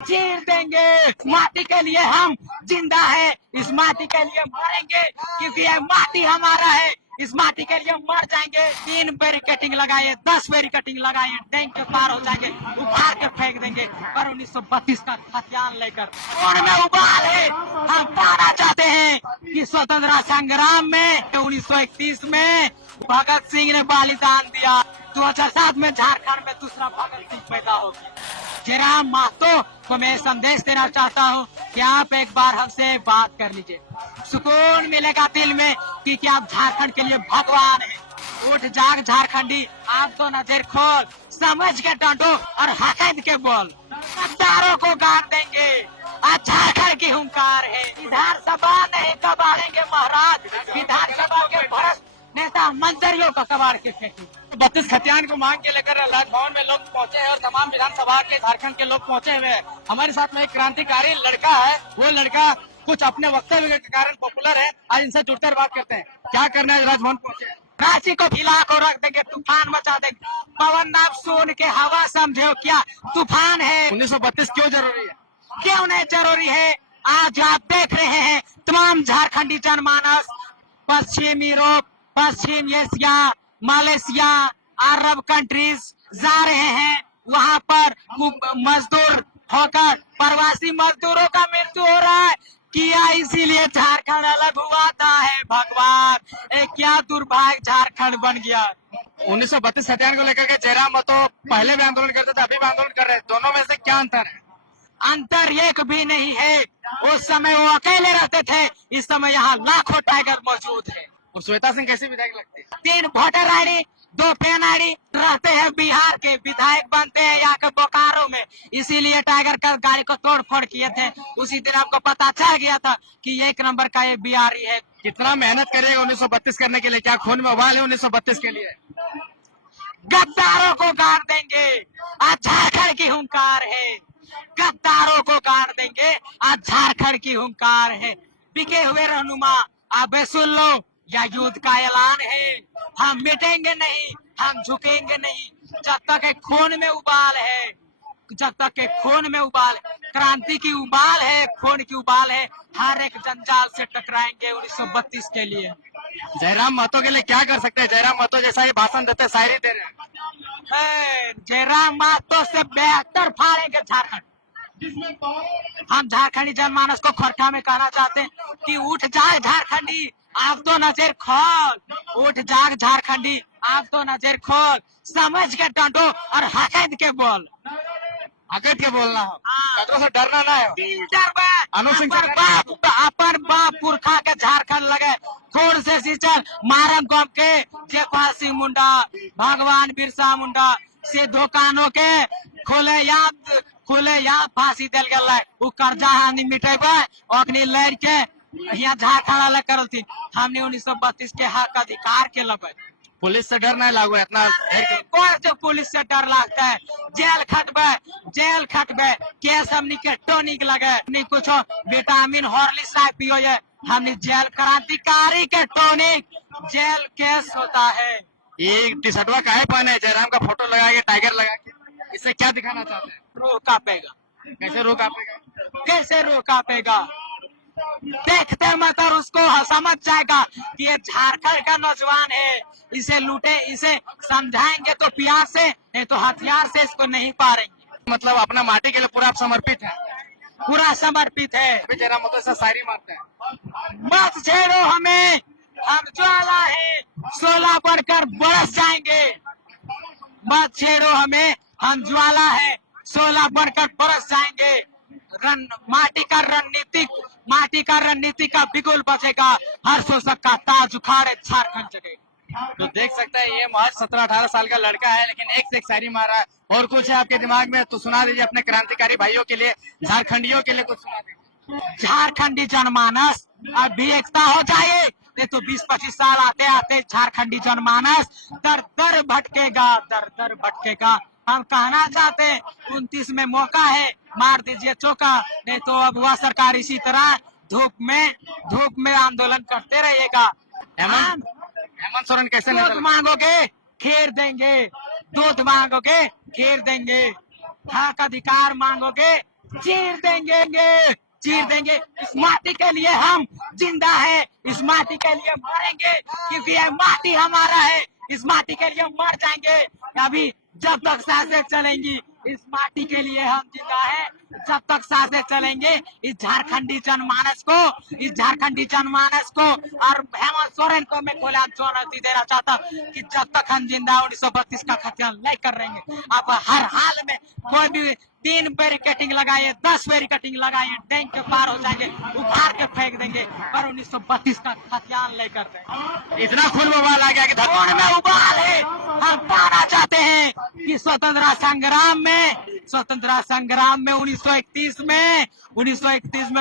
चीर देंगे। माटी के लिए हम जिंदा है, इस माटी के लिए मरेंगे, क्योंकि यह माटी हमारा है। इस माटी के लिए मर जाएंगे। 3 बैरिकेटिंग लगाए, 10 बैरिकेटिंग लगाए, टैंक के पार हो जाएंगे, उखाड़ के फेंक देंगे। पर 1932 का हथियार लेकर और में उबाल है। हम पाना चाहते हैं कि स्वतंत्रता संग्राम में 1931 में भगत सिंह ने बलिदान दिया। 2007 में झारखंड में दूसरा भगत सिंह पैदा हो गया। जयराम महतो को मैं संदेश देना चाहता हूँ कि आप एक बार हमसे बात कर लीजिए, सुकून मिलेगा दिल में कि आप झारखंड के लिए भगवान हैं। उठ जाग झारखंडी, आप तो नजर खोल, समझ के डांटो और हकद के बोल। गद्दारों को गाड़ देंगे, आज झारखंड की हुंकार है। विधानसभा नहीं कबाड़ेंगे महाराज, विधानसभा के भ्रष्ट नेता मंत्रियों का कबाड़ के फेंकी। 32 खतियान को मांग के लेकर राजभवन में लोग पहुंचे हैं और तमाम विधानसभा के झारखंड के लोग पहुंचे हुए हैं। हमारे साथ में एक क्रांतिकारी लड़का है, वो लड़का कुछ अपने वक्तव्य के कारण पॉपुलर है। आज इनसे जुड़कर बात करते हैं। क्या करना है, राजभवन पहुंचे? रांची को हिला को रख देंगे, तूफान मचा देंगे। पवन नाम सुन के हवा समझो क्या तूफान है। 1932 क्यों जरूरी है? क्यों नहीं जरूरी है? आज आप देख रहे हैं तमाम झारखंडी जनमानस पश्चिम यूरोप, पश्चिम एशिया, मलेशिया, अरब कंट्रीज जा रहे हैं। वहाँ पर मजदूर होकर प्रवासी मजदूरों का मृत्यु हो रहा है। किया इसीलिए झारखंड अलग हुआ था। है भगवान, क्या दुर्भाग्य झारखंड बन गया। 1932 हत्याकांड को लेकर के जयराम महतो पहले भी आंदोलन करते थे, अभी भी आंदोलन कर रहे हैं। दोनों में से क्या अंतर है? अंतर एक भी नहीं है। उस समय वो अकेले रहते थे, इस समय यहाँ लाखों टाइगर मौजूद है। और श्वेता सिंह कैसी विधायक लगती है? 3 वोटर आईडी, 2 पैन आईडी, रहते हैं बिहार के, विधायक बनते हैं यहाँ के बोकारो में। इसीलिए टाइगर का गाड़ी को तोड़ फोड़ किए थे। उसी दिन आपको पता चल गया था कि 1 नंबर का ये बिहारी है। कितना मेहनत करेगा 1932 करने के लिए? क्या खून में उबाल है 1932 के लिए? गद्दारों को गाड़ देंगे, आज झारखंड की हुंकार है। गद्दारों को गाड़ देंगे, आज झारखंड की हुंकार है। बिके हुए रहनुमा, आप सुन लो, यह युद्ध का ऐलान है। हम मिटेंगे नहीं, हम झुकेंगे नहीं जब तक एक खून में उबाल है, जब तक के खून में उबाल, क्रांति की उबाल है, खून की उबाल है। हर एक जंजाल से टकराएंगे 1932 के लिए। जयराम महतो के लिए क्या कर सकते हैं? जयराम महतो जैसा ये भाषण देते, शायरी दे रहे हैं। जयराम महतो से बेहतर फाड़ेंगे झारखंड। हम झारखंडी जनमानस को खोरखा में कहना चाहते हैं कि उठ जाए झारखंडी, आप तो नजर खोल। उठ जाग झारखंडी, आप तो नजर खोल, समझ के डांटो और हकद के बोल। हकत के बोलना हो, खतरों से डरना ना हो। अपन बाप पुरखा के झारखंड लगे खून से सिंचन मारम गम के जयपाल सिंह मुंडा, भगवान बिरसा मुंडा से दुकानों के खुले याद फांसी दिल गया। वो कर्जा हानि मिटेबे अग्नि लड़ के यहाँ झारखंड अलग करल थी। हमने 1932 के हक अधिकार के लगे। पुलिस से डर नहीं लागू है इतना? कौन से पुलिस से डर लगता है? जेल खटबे केस हमनी के टॉनिक लगे नहीं, कुछ विटामिन हॉर्लिक्स पियो है। हमने जेल क्रांतिकारी के टॉनिक जेल केस होता है। ये टी शर्टवा काहे पहने? जयराम का फोटो लगा के, टाइगर लगा के, इससे क्या दिखाना चाहते हैं? रूह कांपेगा। कैसे रूह कांपेगा? कैसे रूह कांपेगा? देखते मतलब उसको समझ जाएगा कि ये झारखंड का नौजवान है। इसे लूटे, इसे समझाएंगे तो प्यार से, नहीं तो हथियार से इसको नहीं पारेंगे। मतलब अपना माटी के लिए पूरा समर्पित है? पूरा समर्पित है। जयराम महतो से शायरी मारते हैं। मत छेड़ो हमें, हम ज्वाला है, 16 बढ़कर बरस जाएंगे। मत छेड़ो हमें, हम ज्वाला है, 16 बढ़कर बरस जाएंगे। माटी का रणनीति का बिगुल बचेगा, हर शोषक का ताज उखाड़े झारखंड जगेगा। तो देख सकते हैं ये महज 17-18 साल का लड़का है, लेकिन एक से एक शायरी मार रहा है। और कुछ है आपके दिमाग में तो सुना दीजिए अपने क्रांतिकारी भाइयों के लिए, झारखंडियों के लिए कुछ सुना दीजिए। झारखंडी जनमानस अभी एकता हो जाए, नहीं तो 20-25 साल आते आते झारखंडी जनमानस दर दर भटकेगा, दर दर भटकेगा। हम कहना चाहते हैं 29 में मौका है, मार दीजिए चौका, नहीं तो अब वह सरकार इसी तरह धूप में आंदोलन करते रहेगा। हेमंत सोरेन कैसे दूध मांगोगे खीर देंगे, दूध मांगोगे खीर देंगे, हक अधिकार मांगोगे चीर देंगे। इस माटी के लिए हम जिंदा है, इस माटी के लिए मरेंगे, क्योंकि यह माटी हमारा है। इस माटी के लिए मर जाएंगे। अभी जब तक सांसें चलेंगी, इस माटी के लिए हम जिंदा है। जब तक सांसें चलेंगे, इस झारखंडी जनमानस को, इस झारखंडी जनमानस को और हेमंत सोरेन को मैं खुला चुनौती देना चाहता हूँ कि जब तक हम जिंदा 1932 का खत्म नहीं कर रहेंगे, आप हर हाल में कोई भी 3 बैरिकेटिंग लगाइए, 10 बैरिकेटिंग लगाइए, टैंक के पार हो जाएंगे, उखाड़ के फेंक देंगे, पर 1932 का खत्यान नहीं कर देंगे। इतना खून में उबाल आ गया कि खून में उबाल है। हम पाना चाहते हैं कि स्वतंत्रता संग्राम में 1931 में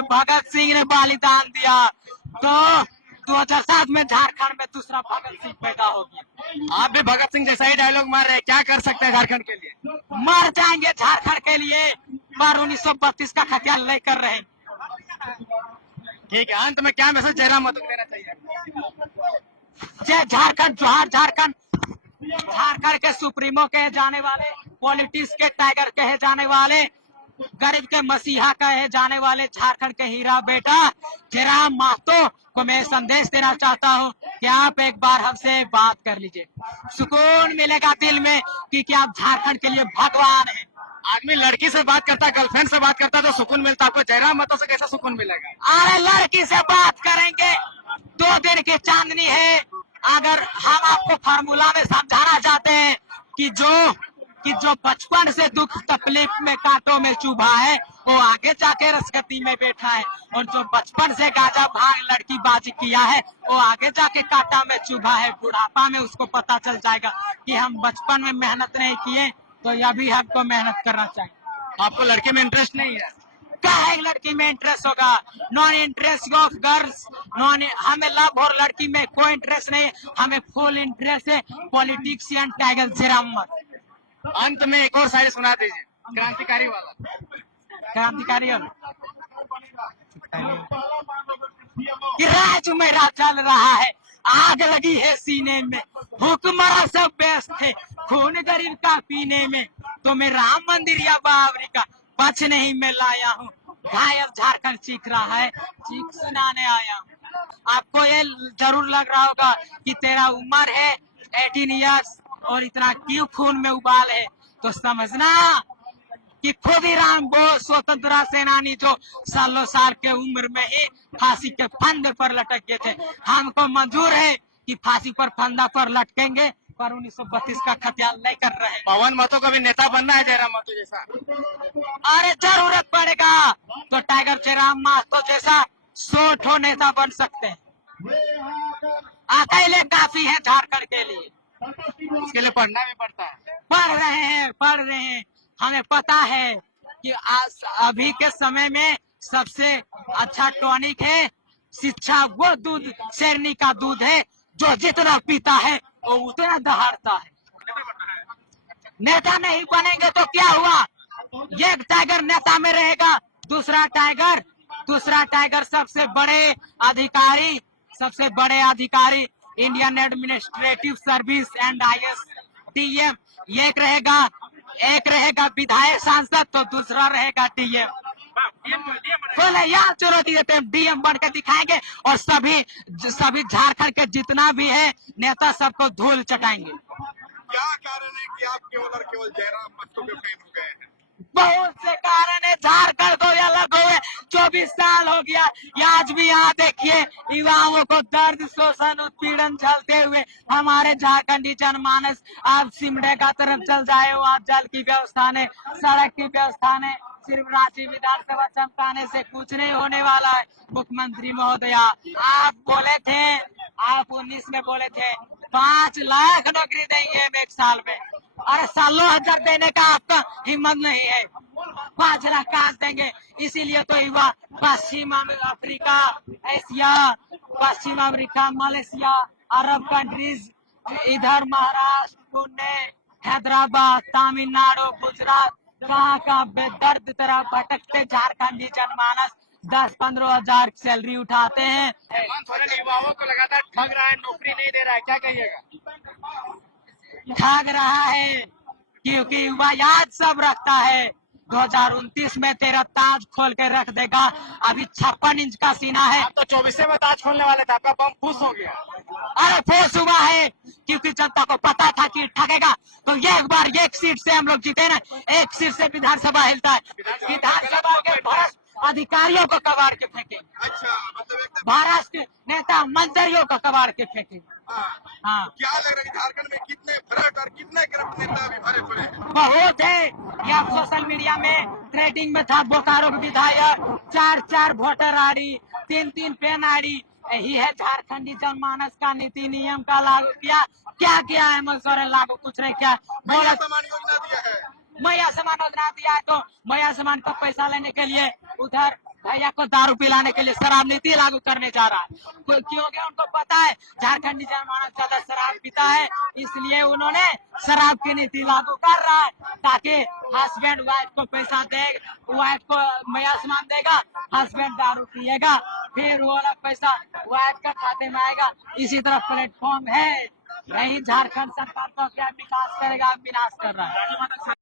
भगत सिंह ने बलिदान दिया, तो 2007 में झारखंड में दूसरा भगत सिंह पैदा हो गया। आप भी भगत सिंह जैसा ही डायलॉग मार रहे हैं, क्या कर सकते हैं झारखंड के लिए? मर जाएंगे झारखंड के लिए, पर 1932 का खत्यान नहीं कर रहे हैं। ठीक है, अंत में क्या मैसेज जयराम मतो को देना चाहिए? जय झारखंड, जोहार झारखंड। झारखंड के सुप्रीमो कहे जाने वाले, पॉलिटिक्स के टाइगर कहे जाने वाले, गरीब के मसीहा कहे जाने वाले झारखंड के हीरा बेटा जयराम महतो को मैं संदेश देना चाहता हूँ कि आप एक बार हमसे बात कर लीजिए। सुकून मिलेगा दिल में कि आप झारखंड के लिए भगवान हैं। आदमी लड़की से बात करता, गर्लफ्रेंड से बात करता तो सुकून मिलता, आपको जयराम मतो से कैसा सुकून मिलेगा? अरे लड़की से बात करेंगे, 2 दिन की चांदनी है। अगर हम आपको फार्मूला में समझाना चाहते हैं कि जो बचपन से दुख तकलीफ में कांटों में चुभा है, वो आगे जाके रसगती में बैठा है, और जो बचपन से गाजा भांग लड़की बाजी किया है, वो आगे जाके कांटा में चुभा है। बुढ़ापा में उसको पता चल जाएगा कि हम बचपन में मेहनत नहीं किए, तो अभी हमको मेहनत करना चाहिए। आपको लड़के में इंटरेस्ट नहीं है? क्या लड़की में इंटरेस्ट होगा? नॉन इंटरेस्ट ऑफ गर्ल्स, हमें लव और लड़की में कोई इंटरेस्ट नहीं, हमें फुल इंटरेस्ट है पॉलिटिशियन टाइगर जयराम मतो। अंत में एक और शायरी सुना दीजिए, क्रांतिकारी वाला। क्रांतिकारी कि राज मेरा चल रहा है, आग लगी है सीने में, हुक्मरान सब व्यस्त थे खून गरीब का पीने में, तो मैं राम मंदिर या बावरी का पक्ष नहीं मैं लाया हूँ, घायल झारखंड चीख रहा है, चीख सुनाने आया हूँ। आपको ये जरूर लग रहा होगा कि तेरा उम्र है 18 ईयर्स और इतना क्यों खून में उबाल है, तो समझना कि खुदीराम बोस स्वतंत्रता सेनानी जो सालों साल के उम्र में ही फांसी के फंदे पर लटक गए थे, हमको मंजूर है कि फांसी पर फंदा पर लटकेंगे, पर 1932 का खत्याल नहीं कर रहे हैं। पवन महतो को भी नेता बनना है जयराम महतो जैसा? अरे जरूरत पड़ेगा तो टाइगर जयराम महतो जैसा 100 ठो नेता बन सकते हैं। अकेले काफी है झारखंड के लिए। इसके लिए पढ़ना भी पड़ता है। पढ़ रहे हैं। हमें पता है कि अभी के समय में सबसे अच्छा टॉनिक है शिक्षा। वो दूध शेरनी का दूध है, जो जितना पीता है वो उतना दहाड़ता है। नेता नहीं बनेंगे तो क्या हुआ? एक टाइगर नेता में रहेगा, दूसरा टाइगर सबसे बड़े अधिकारी Indian administrative service and IAS DM। एक रहेगा विधायक सांसद, तो दूसरा रहेगा DM। बोले यहाँ चुनौती देते हैं, DM बन के दिखाएंगे और सभी झारखंड के जितना भी है नेता सबको धूल चटाएंगे। क्या कारण है कि आप केवल और केवल जयराम महतो के फैन हो गए हैं? बहुत से कारण है। झारखंड को अलग हुए 24 साल हो गया, आज भी यहाँ देखिए युवाओं को दर्द शोषण उत्पीड़न झलते हुए हमारे झारखंडी जनमानस अब सिमडेगा तरफ चल जाए, वहाँ जल की व्यवस्था ने, सड़क की व्यवस्था ने, सिर्फ रांची विधानसभा चमकाने से कुछ नहीं होने वाला है। मुख्यमंत्री महोदया, आप 19 में बोले थे 5 लाख नौकरी देंगे हम 1 साल में। अरे सालों हजार देने का आपका हिम्मत नहीं है, 5 लाख कहाँ देंगे? इसीलिए तो युवा पश्चिम अफ्रीका, एशिया, पश्चिम अफ्रीका, मलेशिया, अरब कंट्रीज, इधर महाराष्ट्र, पुणे, हैदराबाद, तमिलनाडु, गुजरात, कहाँ बेदर्द तरह भटकते झारखंडी जनमानस 10-15 हजार सैलरी उठाते हैं। हेमंत सोरेन युवाओं को लगातार ठग रहा है, नौकरी नहीं दे रहा है, क्या कहिएगा? ठग रहा है क्योंकि युवा याद सब रखता है 2029 में तेरा ताज खोल के रख देगा। अभी 56 इंच का सीना है। आप तो 24 में ताज खोलने वाले थे, आपका बम फूस हो गया। अरे फोर्स हुआ है क्योंकि जनता को पता था कि ठगेगा। तो एक बार एक सीट से हम लोग जीते ना, एक सीट से विधानसभा हिलता है। विधानसभा के भ्रष्ट अधिकारियों को कबाड़ के फेंके, अच्छा, मतलब एकदम भ्रष्ट नेता मंत्रियों को कबाड़ के फेंके। हाँ। हाँ, क्या लग रहा है झारखंड में कितने भ्रष्ट और कितने करप्ट नेता अभी भरे पड़े हैं? बहुत है। या सोशल मीडिया में ट्रेडिंग में था बोकारो के विधायक, 4 वोटर आईडी, 3 पेन आईडी। यही है झारखंडी जनमानस का नीति नियम का लागू किया। क्या किया है हेमंत सोरेन? लागू कुछ नहीं किया। बोला समान योजना दिया है। मैया समान योजना दिया है, तो मैया समान का पैसा लेने के लिए उधर भैया को दारू पिलाने के लिए शराब नीति लागू करने जा रहा है। क्योंकि उनको पता है झारखंडी जनमानस ज्यादा शराब पीता है, इसलिए उन्होंने शराब की नीति लागू कर रहा है, ताकि हस्बैंड वाइफ को पैसा दे, वाइफ को मैया समान देगा, हस्बैंड दारू पिएगा, फिर वो वाला पैसा वाइफ का खाते में आएगा। इसी तरह प्लेटफॉर्म है। नहीं झारखंड सरकार तो क्या विकास करेगा, विनाश कर रहा है।